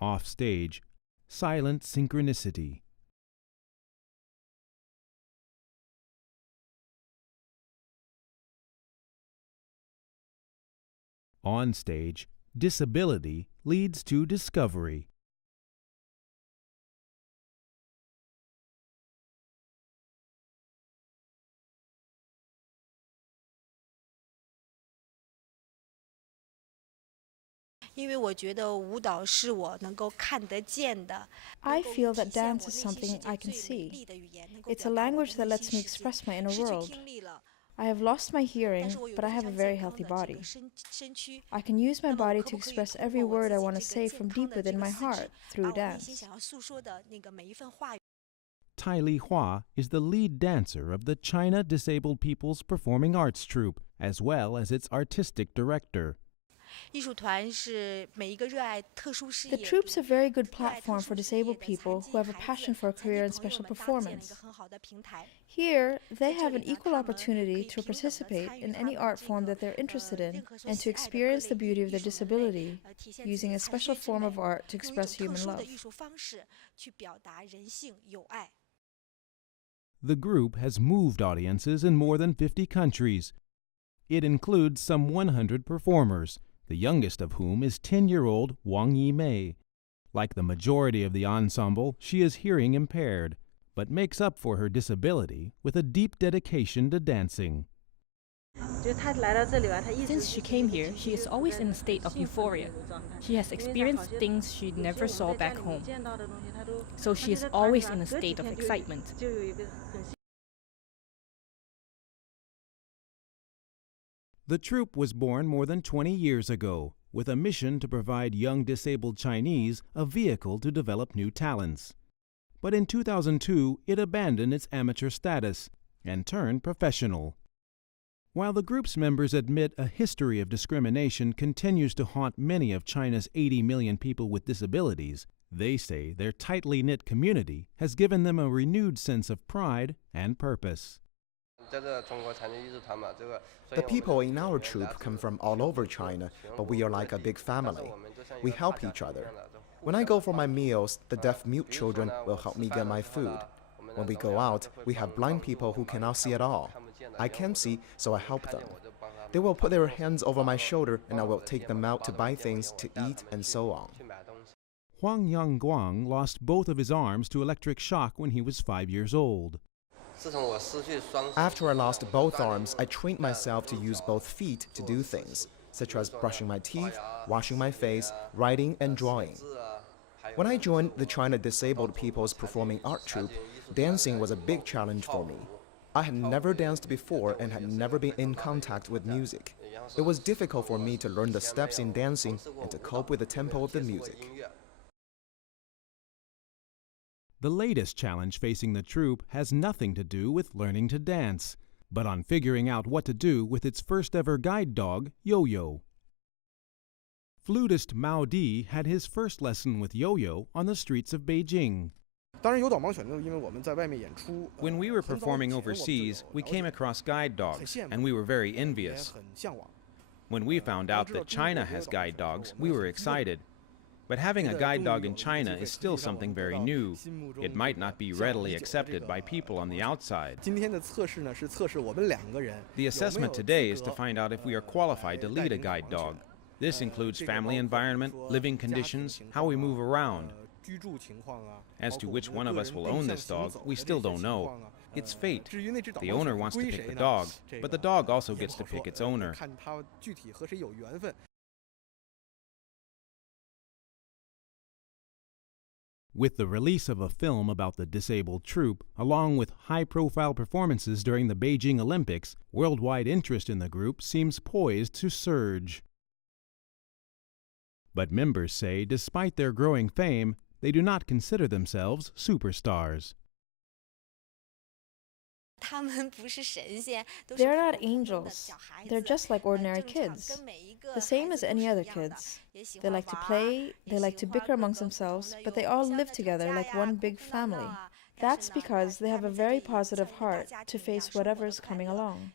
Offstage, silent synchronicity. On stage, disability leads to discovery. I feel that dance is something I can see. It's a language that lets me express my inner world. I have lost my hearing, but I have a very healthy body. I can use my body to express every word I want to say from deep within my heart through dance. Tai Li Hua is the lead dancer of the China Disabled People's Performing Arts Troupe, as well as its artistic director. The troupe's a very good platform for disabled people who have a passion for a career in special performance. Here, they have an equal opportunity to participate in any art form that they're interested in and to experience the beauty of their disability, using a special form of art to express human love. The group has moved audiences in more than 50 countries. It includes some 100 performers, the youngest of whom is 10-year-old Wang Yimei. Like the majority of the ensemble, she is hearing impaired, but makes up for her disability with a deep dedication to dancing. Since she came here, she is always in a state of euphoria. She has experienced things she never saw back home. So she is always in a state of excitement. The troupe was born more than 20 years ago, with a mission to provide young disabled Chinese a vehicle to develop new talents. But in 2002, it abandoned its amateur status and turned professional. While the group's members admit a history of discrimination continues to haunt many of China's 80 million people with disabilities, they say their tightly knit community has given them a renewed sense of pride and purpose. The people in our troupe come from all over China, but we are like a big family. We help each other. When I go for my meals, the deaf-mute children will help me get my food. When we go out, we have blind people who cannot see at all. I can see, so I help them. They will put their hands over my shoulder and I will take them out to buy things to eat and so on. Huang Yangguang lost both of his arms to electric shock when he was 5 years old. After I lost both arms, I trained myself to use both feet to do things, such as brushing my teeth, washing my face, writing and drawing. When I joined the China Disabled People's Performing Art Troupe, dancing was a big challenge for me. I had never danced before and had never been in contact with music. It was difficult for me to learn the steps in dancing and to cope with the tempo of the music. The latest challenge facing the troupe has nothing to do with learning to dance, but on figuring out what to do with its first-ever guide dog, Yo-Yo. Flutist Mao Di had his first lesson with Yo-Yo on the streets of Beijing. When we were performing overseas, we came across guide dogs, and we were very envious. When we found out that China has guide dogs, we were excited. But having a guide dog in China is still something very new. It might not be readily accepted by people on the outside. The assessment today is to find out if we are qualified to lead a guide dog. This includes family environment, living conditions, how we move around. As to which one of us will own this dog, we still don't know. It's fate. The owner wants to pick the dog, but the dog also gets to pick its owner. With the release of a film about the disabled troupe, along with high-profile performances during the Beijing Olympics, worldwide interest in the group seems poised to surge. But members say despite their growing fame, they do not consider themselves superstars. They're not angels. They're just like ordinary kids, the same as any other kids. They like to play, they like to bicker amongst themselves, but they all live together like one big family. That's because they have a very positive heart to face whatever is coming along.